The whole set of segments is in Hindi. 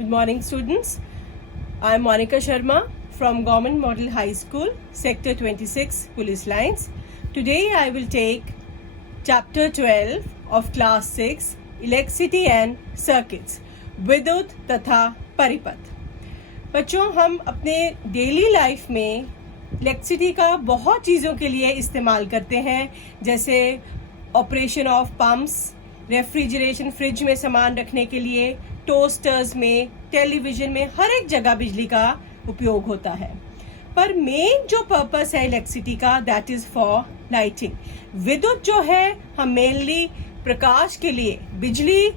Good morning, students. I am Monica Sharma from Government Model High School, Sector 26, Police Lines. Today I will take Chapter 12 of Class 6, Electricity and Circuits, विद्युत तथा परिपथ। बच्चों, हम अपने डेली लाइफ में इलेक्ट्रिसिटी का बहुत चीज़ों के लिए इस्तेमाल करते हैं, जैसे operation of pumps, refrigeration, fridge में सामान रखने के लिए, टोस्टर्स में, टेलीविजन में, हर एक जगह बिजली का उपयोग होता है। पर मेन जो पर्पस है इलेक्ट्रिसिटी का, दैट इज फॉर लाइटिंग। विद्युत जो है हम मेनली प्रकाश के लिए, बिजली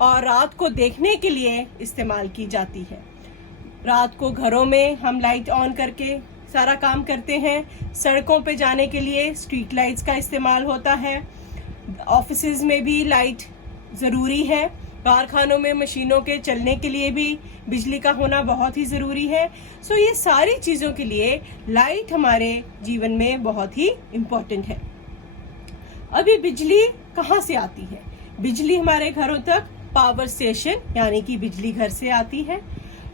और रात को देखने के लिए इस्तेमाल की जाती है। रात को घरों में हम लाइट ऑन करके सारा काम करते हैं। सड़कों पे जाने के लिए स्ट्रीट लाइट्स का इस्तेमाल होता है। ऑफिसेज में भी लाइट ज़रूरी है। कारखानों में मशीनों के चलने के लिए भी बिजली का होना बहुत ही ज़रूरी है। सो ये सारी चीज़ों के लिए लाइट हमारे जीवन में बहुत ही इम्पोर्टेंट है। अभी बिजली कहाँ से आती है? बिजली हमारे घरों तक पावर स्टेशन यानी कि बिजली घर से आती है।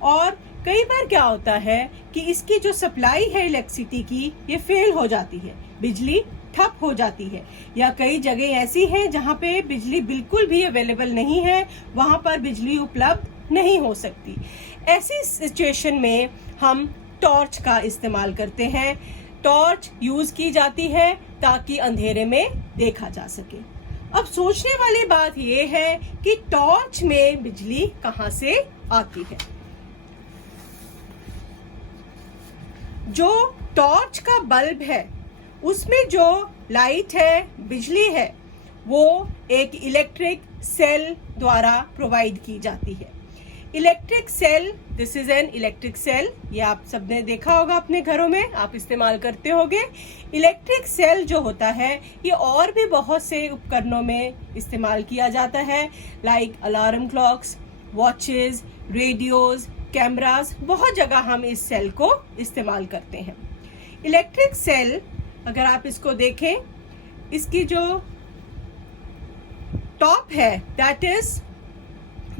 और कई बार क्या होता है कि इसकी जो सप्लाई है इलेक्ट्रिसिटी की, ये फेल हो जाती है, बिजली ठप हो जाती है, या कई जगह ऐसी हैं जहां पे बिजली बिल्कुल भी अवेलेबल नहीं है, वहां पर बिजली उपलब्ध नहीं हो सकती। ऐसी सिचुएशन में हम टॉर्च का इस्तेमाल करते हैं। टॉर्च यूज की जाती है ताकि अंधेरे में देखा जा सके। अब सोचने वाली बात यह है कि टॉर्च में बिजली कहां से आती है? जो टॉर्च का बल्ब है उसमें जो लाइट है, बिजली है, वो एक इलेक्ट्रिक सेल द्वारा प्रोवाइड की जाती है। Electric cell, this is an electric cell, ये आप सबने देखा होगा अपने घरों में, आप इस्तेमाल करते होंगे। इलेक्ट्रिक सेल जो होता है ये और भी बहुत से उपकरणों में इस्तेमाल किया जाता है, like alarm clocks, watches, radios, cameras, बहुत जगह हम इस सेल को इस्तेमाल करते हैं। इलेक्ट्रिक सेल, अगर आप इसको देखें, इसकी जो टॉप है that is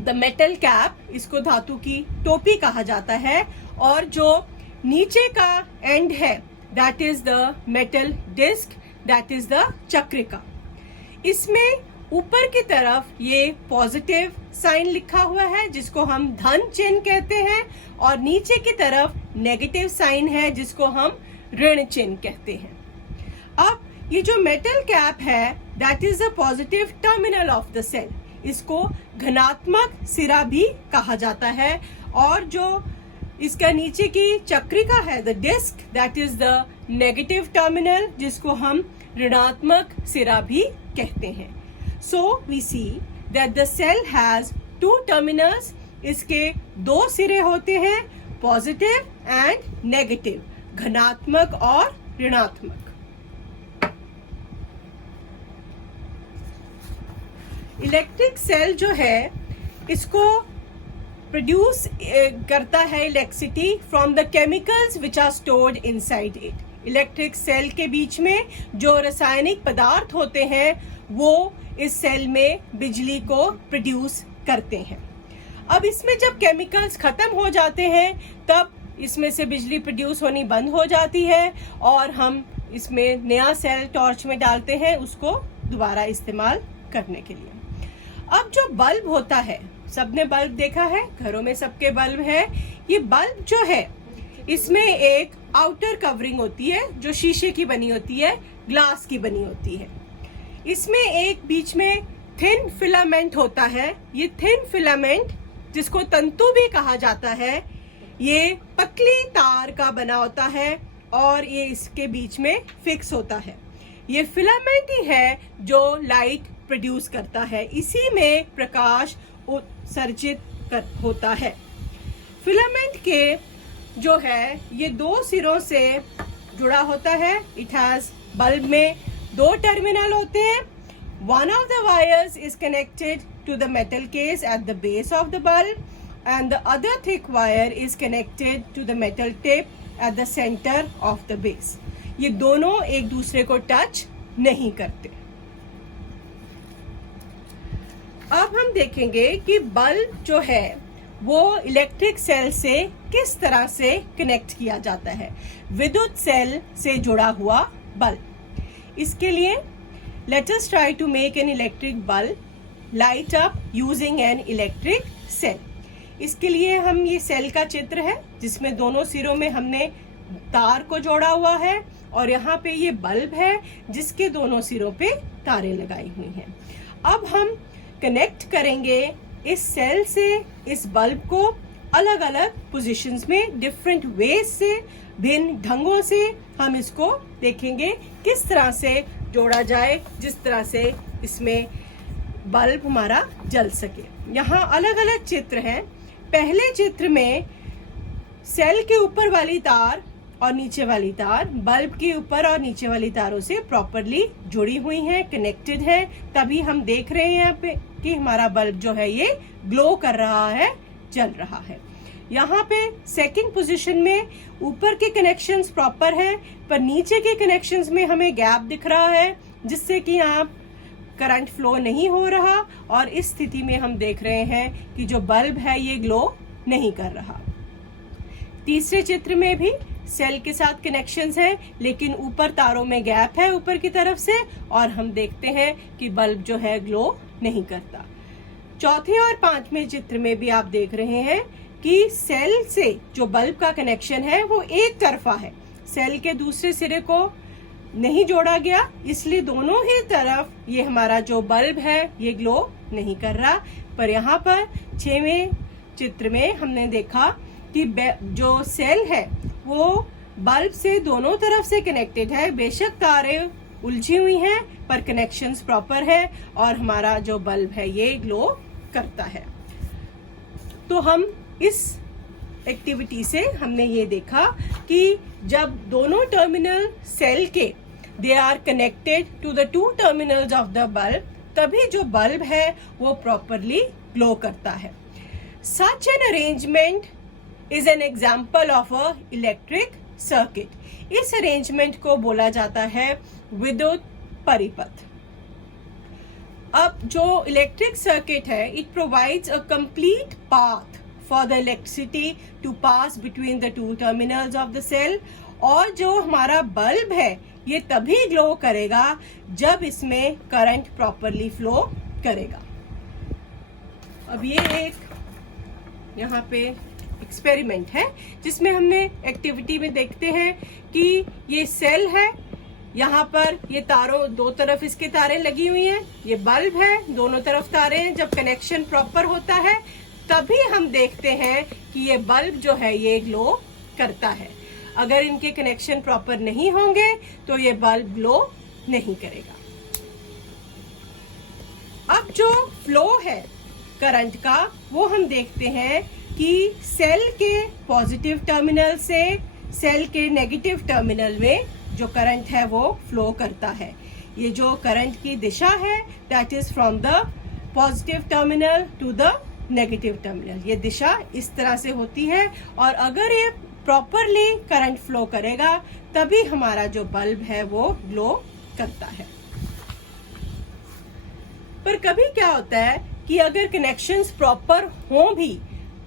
the metal cap, इसको धातु की टोपी कहा जाता है, और जो नीचे का एंड है that is the metal disc, that is the चक्रिका। इसमें ऊपर की तरफ ये पॉजिटिव साइन लिखा हुआ है जिसको हम धन चिन्ह कहते हैं, और नीचे की तरफ नेगेटिव साइन है जिसको हम ऋण चिन्ह कहते हैं। अब ये जो मेटल कैप है that is the positive terminal of the cell, इसको धनात्मक सिरा भी कहा जाता है, और जो इसका नीचे की चक्रिका है the disc, that is the negative terminal जिसको हम ऋणात्मक सिरा भी कहते हैं। So we see that the cell has two terminals. इसके दो सिरे होते हैं, पॉजिटिव एंड नेगेटिव, धनात्मक और ऋणात्मक। इलेक्ट्रिक सेल जो है इसको प्रोड्यूस करता है electricity from the chemicals which are stored inside it. Electric cell के बीच में जो रासायनिक पदार्थ होते हैं वो इस सेल में बिजली को प्रोड्यूस करते हैं। अब इसमें जब केमिकल्स खत्म हो जाते हैं तब इसमें से बिजली प्रोड्यूस होनी बंद हो जाती है, और हम इसमें नया सेल टॉर्च में डालते हैं उसको दोबारा इस्तेमाल करने के लिए। अब जो बल्ब होता है, सबने बल्ब देखा है, घरों में सबके बल्ब है। ये बल्ब जो है इसमें एक आउटर कवरिंग होती है जो शीशे की बनी होती है, ग्लास की बनी होती है। इसमें एक बीच में थिन फिलामेंट होता है। ये थिन फिलामेंट, जिसको तंतु भी कहा जाता है, ये पतली तार का बना होता है और ये इसके बीच में फिक्स होता है। ये फिलामेंट ही है जो लाइट प्रोड्यूस करता है, इसी में प्रकाश उत्सर्जित होता है। फिलामेंट के जो है ये दो सिरों से जुड़ा होता है। इट हैज, बल्ब में दो टर्मिनल होते हैं। One of the wires is connected to the metal case at the base of the bulb, and the other thick wire is connected to the metal tip at the center of the base. ये दोनों एक दूसरे को टच नहीं करते। अब हम देखेंगे कि बल्ब जो है वो इलेक्ट्रिक सेल से किस तरह से कनेक्ट किया जाता है, विद्युत सेल से जुड़ा हुआ बल्ब। इसके लिए let us try to make an electric bulb light up using an electric cell. इसके लिए हम ये सेल का चित्र है जिसमें दोनों सिरों में हमने तार को जोड़ा हुआ है और यहाँ पे ये बल्ब है जिसके दोनों सिरों पे तारें लगाई हुई हैं। अब हम कनेक्ट करेंगे इस सेल से इस बल्ब को अलग अलग पोजीशंस में, डिफरेंट वेज से, भिन्न ढंगों से हम इसको देखेंगे किस तरह से जोड़ा जाए जिस तरह से इसमें बल्ब हमारा जल सके। यहाँ अलग अलग चित्र हैं। पहले चित्र में सेल के ऊपर वाली तार और नीचे वाली तार बल्ब के ऊपर और नीचे वाली तारों से प्रॉपरली जुड़ी हुई हैं, कनेक्टेड हैं, तभी हम देख रहे हैं यहाँ पे कि हमारा बल्ब जो है ये ग्लो कर रहा है, जल रहा है। यहाँ पे सेकंड पोजीशन में ऊपर के कनेक्शंस प्रॉपर हैं पर नीचे के कनेक्शंस में हमें गैप दिख रहा है जिससे कि यहाँ करंट फ्लो नहीं हो रहा और इस स्थिति में हम देख रहे हैं कि जो बल्ब है ये ग्लो नहीं कर रहा। तीसरे चित्र में भी सेल के साथ कनेक्शंस हैं लेकिन ऊपर तारों में गैप है ऊपर की तरफ से और हम देखते हैं कि बल्ब जो है ग्लो नहीं करता। चौथे और पांचवें चित्र में भी आप देख रहे हैं कि सेल से जो बल्ब का कनेक्शन है वो एक तरफा है, सेल के दूसरे सिरे को नहीं जोड़ा गया, इसलिए दोनों ही तरफ ये हमारा जो बल्ब है ये ग्लो नहीं कर रहा। पर यहाँ पर 6वें चित्र में हमने देखा कि जो सेल है वो बल्ब से दोनों तरफ से कनेक्टेड है, बेशक तारें उलझी हुई हैं पर कनेक्शंस प्रॉपर है और हमारा जो बल्ब है ये ग्लो करता है। तो हम इस एक्टिविटी से हमने ये देखा कि जब दोनों टर्मिनल सेल के they are connected to the two terminals of the bulb, तभी जो बल्ब है वो प्रॉपरली ग्लो करता है। Such an arrangement is an example of a electric circuit. इस अरेंजमेंट को बोला जाता है विद्युत परिपथ। अब जो इलेक्ट्रिक सर्किट है it provides a complete path for the electricity to pass between the two terminals of the cell, और जो हमारा बल्ब है ये तभी ग्लो करेगा जब इसमें करंट प्रॉपरली फ्लो करेगा। अब ये एक यहाँ पे एक्सपेरिमेंट है जिसमें हमने एक्टिविटी में देखते हैं कि ये सेल है, यहाँ पर ये तारों दो तरफ इसके तारें लगी हुई हैं, ये बल्ब है दोनों तरफ तारें हैं। जब कनेक्शन प्रॉपर होता है तभी हम देखते हैं कि ये बल्ब जो है ये ग्लो करता है। अगर इनके कनेक्शन प्रॉपर नहीं होंगे तो ये बल्ब ग्लो नहीं करेगा। अब जो फ्लो है करंट का वो हम देखते हैं कि सेल के पॉजिटिव टर्मिनल से सेल के नेगेटिव टर्मिनल में जो करंट है वो फ्लो करता है। ये जो करंट की दिशा है that is from the positive terminal to the negative terminal. ये दिशा इस तरह से होती है और अगर ये प्रॉपरली करंट फ्लो करेगा तभी हमारा जो बल्ब है वो ग्लो करता है। पर कभी क्या होता है कि अगर कनेक्शंस प्रॉपर हों भी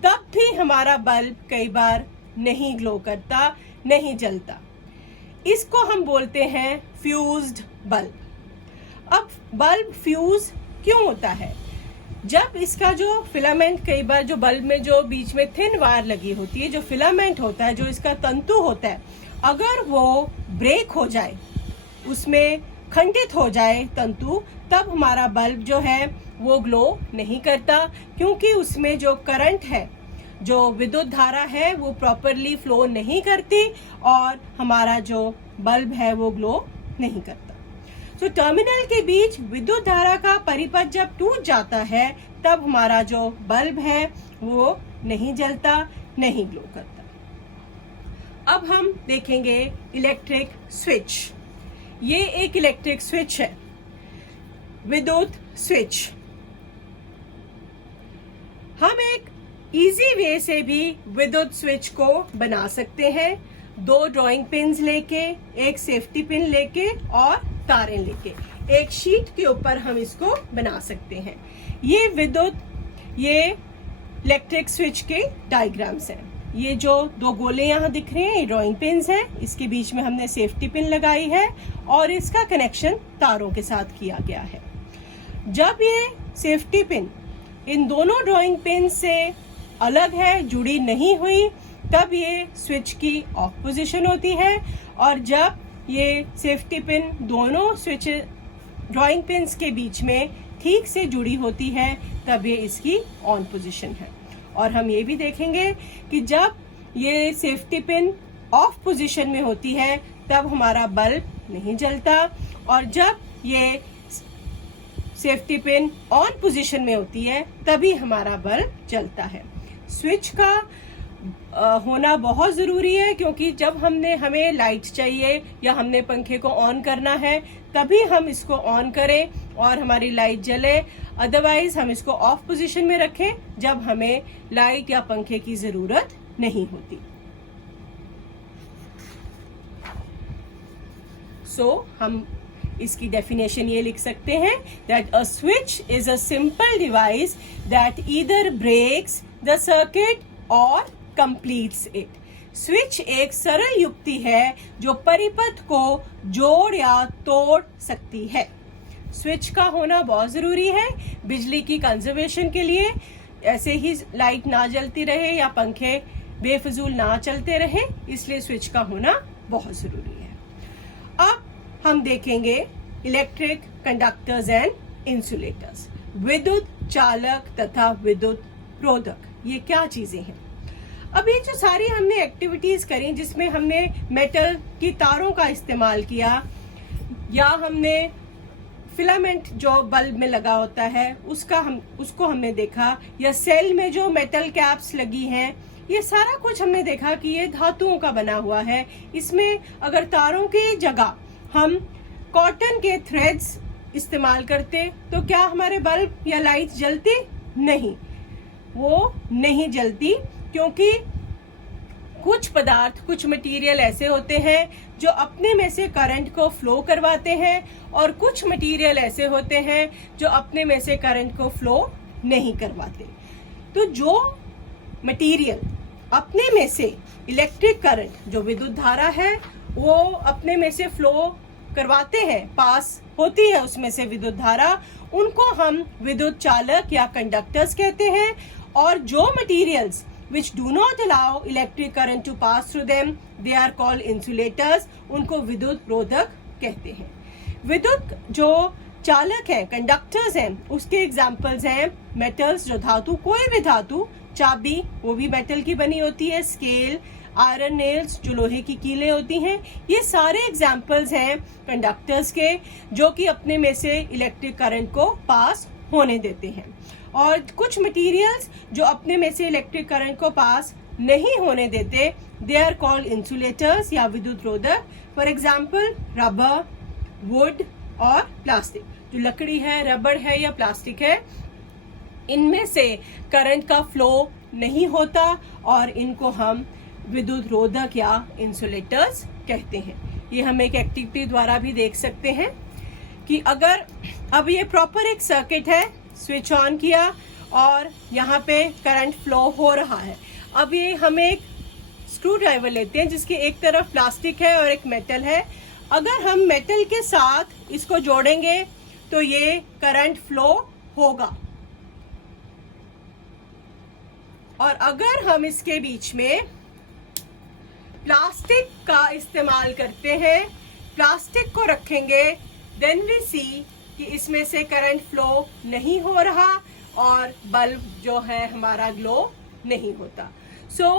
तब भी हमारा बल्ब कई बार नहीं ग्लो करता, नहीं जलता। इसको हम बोलते हैं फ्यूज्ड बल्ब। अब बल्ब फ्यूज क्यों होता है? जब इसका जो फिलामेंट, कई बार जो बल्ब में जो बीच में थिन वायर लगी होती है, जो फिलामेंट होता है, जो इसका तंतु होता है, अगर वो ब्रेक हो जाए, उसमें खंडित हो जाए तंतु, तब हमारा बल्ब जो है वो ग्लो नहीं करता क्योंकि उसमें जो करंट है, जो विद्युत धारा है वो प्रॉपरली फ्लो नहीं करती और हमारा जो बल्ब है वो ग्लो नहीं करता। तो टर्मिनल के बीच विद्युत धारा का परिपथ जब टूट जाता है तब हमारा जो बल्ब है वो नहीं जलता, नहीं ग्लो करता। अब हम देखेंगे इलेक्ट्रिक स्विच। ये एक इलेक्ट्रिक स्विच है, विद्युत स्विच। हम एक इजी वे से भी विद्युत स्विच को बना सकते हैं। 2 ड्राइंग पिन्स लेके, एक सेफ्टी पिन लेके और तारें लेके एक शीट के ऊपर हम इसको बना सकते हैं। ये विद्युत, ये इलेक्ट्रिक स्विच के डायग्राम्स हैं। ये जो दो गोले यहाँ दिख रहे हैं ये ड्राइंग पिन्स हैं, इसके बीच में हमने सेफ्टी पिन लगाई है और इसका कनेक्शन तारों के साथ किया गया है। जब ये सेफ्टी पिन इन दोनों ड्राइंग पिन से अलग है, जुड़ी नहीं हुई, तब ये स्विच की ऑफ पोजीशन होती है, और जब ये सेफ्टी पिन दोनों स्विच ड्राइंग पिन्स के बीच में ठीक से जुड़ी होती है तब ये इसकी ऑन पोजीशन है। और हम ये भी देखेंगे कि जब ये सेफ्टी पिन ऑफ पोजीशन में होती है तब हमारा बल्ब नहीं जलता, और जब ये सेफ्टी पिन ऑन पोजीशन में होती है तभी हमारा बल्ब जलता है। स्विच का होना बहुत ज़रूरी है, क्योंकि जब हमें लाइट चाहिए या हमने पंखे को ऑन करना है तभी हम इसको ऑन करें और हमारी लाइट जले, अदरवाइज हम इसको ऑफ पोजीशन में रखें जब हमें लाइट या पंखे की ज़रूरत नहीं होती। हम इसकी डेफिनेशन ये लिख सकते हैं that a switch is a simple device that either breaks the circuit और कंप्लीट्स इट। स्विच एक सरल युक्ति है जो परिपथ को जोड़ या तोड़ सकती है। स्विच का होना बहुत जरूरी है बिजली की कंजर्वेशन के लिए, ऐसे ही लाइट ना जलती रहे या पंखे बेफजूल ना चलते रहे, इसलिए स्विच का होना बहुत जरूरी है। अब हम देखेंगे इलेक्ट्रिक कंडक्टर्स एंड इंसुलेटर्स। विद्युत चालक तथा विद्युत रोधक ये क्या चीजें हैं। अब ये जो सारी हमने एक्टिविटीज करी जिसमें हमने मेटल की तारों का इस्तेमाल किया या हमने फिलामेंट जो बल्ब में लगा होता है उसको हमने देखा, या सेल में जो मेटल कैप्स लगी हैं, ये सारा कुछ हमने देखा कि ये धातुओं का बना हुआ है। इसमें अगर तारों की जगह हम कॉटन के थ्रेड्स इस्तेमाल करते तो क्या हमारे बल्ब या लाइट जलती? नहीं, वो नहीं जलती, क्योंकि कुछ पदार्थ, कुछ मटेरियल ऐसे होते हैं जो अपने में से करंट को फ्लो करवाते हैं और कुछ मटेरियल ऐसे होते हैं जो अपने में से करंट को फ्लो नहीं करवाते। तो जो मटेरियल अपने में से इलेक्ट्रिक करंट, जो विद्युत धारा है, वो अपने में से फ्लो करवाते हैं, पास होती है उसमें से विद्युत धारा, उनको हम विद्युत चालक या कंडक्टर्स कहते हैं। और जो materials which do not allow electric current to pass through them, they are called insulators, उनको विद्युत रोधक कहते हैं। विद्युत जो चालक हैं, कंडक्टर्स हैं, उसके एग्जाम्पल्स हैं मेटल्स, जो धातु, कोई भी धातु, चाबी वो भी मेटल की बनी होती है, स्केल, आयरन नेल्स जो लोहे की कीलें होती हैं, ये सारे एग्जाम्पल्स हैं कंडक्टर्स के जो कि अपने में से इलेक्ट्रिक करंट को पास होने देते हैं। और कुछ मटेरियल्स जो अपने में से इलेक्ट्रिक करंट को पास नहीं होने देते, दे आर कॉल्ड इंसुलेटर्स या विद्युत रोधक। फॉर एग्जाम्पल रबर, वुड और प्लास्टिक। जो लकड़ी है, रबर है या प्लास्टिक है, इनमें से करंट का फ्लो नहीं होता और इनको हम विद्युत रोधक या इंसुलेटर्स कहते हैं। ये हम एक एक्टिविटी द्वारा भी देख सकते हैं कि अगर अब ये प्रॉपर एक सर्किट है, स्विच ऑन किया और यहाँ पे करंट फ्लो हो रहा है। अब ये हम एक स्क्रू ड्राइवर लेते हैं जिसकी एक तरफ प्लास्टिक है और एक मेटल है। अगर हम मेटल के साथ इसको जोड़ेंगे तो ये करंट फ्लो होगा, और अगर हम इसके बीच में प्लास्टिक का इस्तेमाल करते हैं, प्लास्टिक को रखेंगे, देन वी सी कि इसमें से करंट फ्लो नहीं हो रहा और बल्ब जो है हमारा ग्लो नहीं होता। सो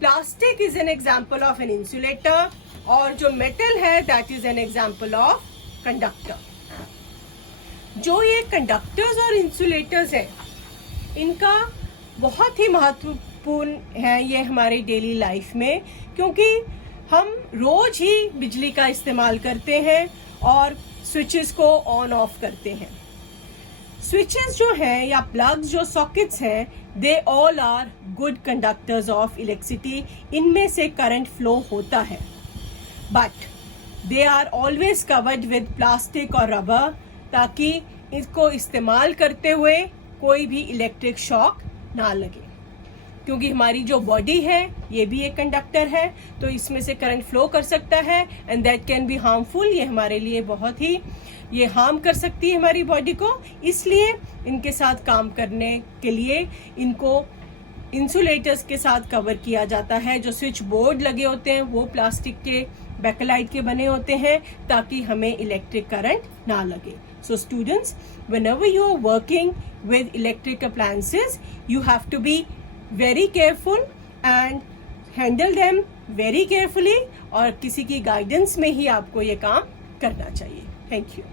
plastic is an example of an insulator और जो मेटल है that is an example of conductor. जो ये कंडक्टर्स और इंसुलेटर्स है, इनका बहुत ही महत्वपूर्ण है ये हमारी डेली लाइफ में, क्योंकि हम रोज ही बिजली का इस्तेमाल करते हैं और स्विचेस को ऑन ऑफ करते हैं। स्विचेस जो हैं या प्लग्स, जो सॉकेट्स हैं, they all are good conductors of electricity. इनमें से करंट फ्लो होता है, but they are always covered with plastic और रबर, ताकि इसको इस्तेमाल करते हुए कोई भी इलेक्ट्रिक शॉक ना लगे। क्योंकि हमारी जो बॉडी है ये भी एक कंडक्टर है, तो इसमें से करंट फ्लो कर सकता है and that can be harmful. ये हमारे लिए बहुत ही ये हार्म कर सकती है हमारी बॉडी को, इसलिए इनके साथ काम करने के लिए इनको इंसुलेटर्स के साथ कवर किया जाता है। जो स्विच बोर्ड लगे होते हैं वो प्लास्टिक के बैकलाइट के बने होते हैं ताकि हमें इलेक्ट्रिक करंट ना लगे। So students, whenever you are working with electric appliances, you have to be very careful and handle them very carefully, और किसी की गाइडेंस में ही आपको ये काम करना चाहिए। Thank you.